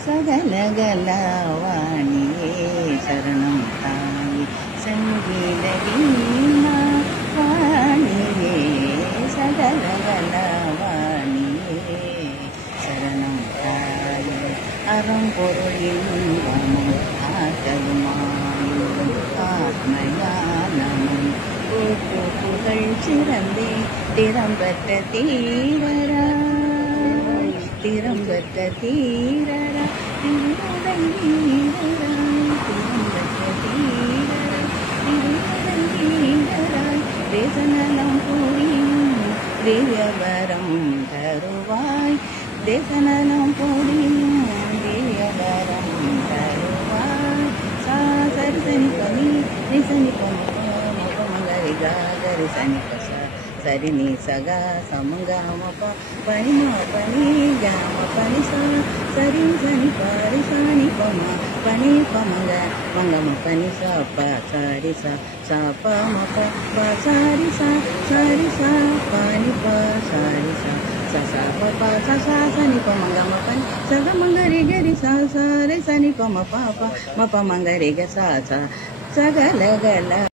சகலகலவாணியே சரணம் தாயே சங்கீத வீணா வாணியே சகலகலவாணியே சரணம் தாயே அறம்பொருள் இன்பமும் ஆற்றலுமாயும் ஆத்மஞானமும் கூட்டு புகழ் சிறந்தே திறம்பெற்ற தீரராய் திறம்பெற்ற தீரரா திருமுடன் வீரராய் திறம்பெற்ற தீரராய் திருமுடன் வீரராய் தேசநலம் புரியும் திவ்யவரம் தருவாய் தேசநலம் புரியும் திவ்யவரம் தருவாய் சா சரிசனி பனி நிசனி பமங்கரி காகரி சனி பச சரி நீ சகா சமங்காம பனி மா பனி காம பனி சா சரி சனி பரி சாணி பமா பனி பமங்க மங்கம பனி சா ப சாரி சா சா ப ம ப ப சாரி சா பனி ப சாரி சா சா சா ப ப சா சா சனி ப மங்கம பனி சக மங்கரி கரி சா சா ரே சனி ப ம ப ப ம ப மங்கரி க சா சா சகலகல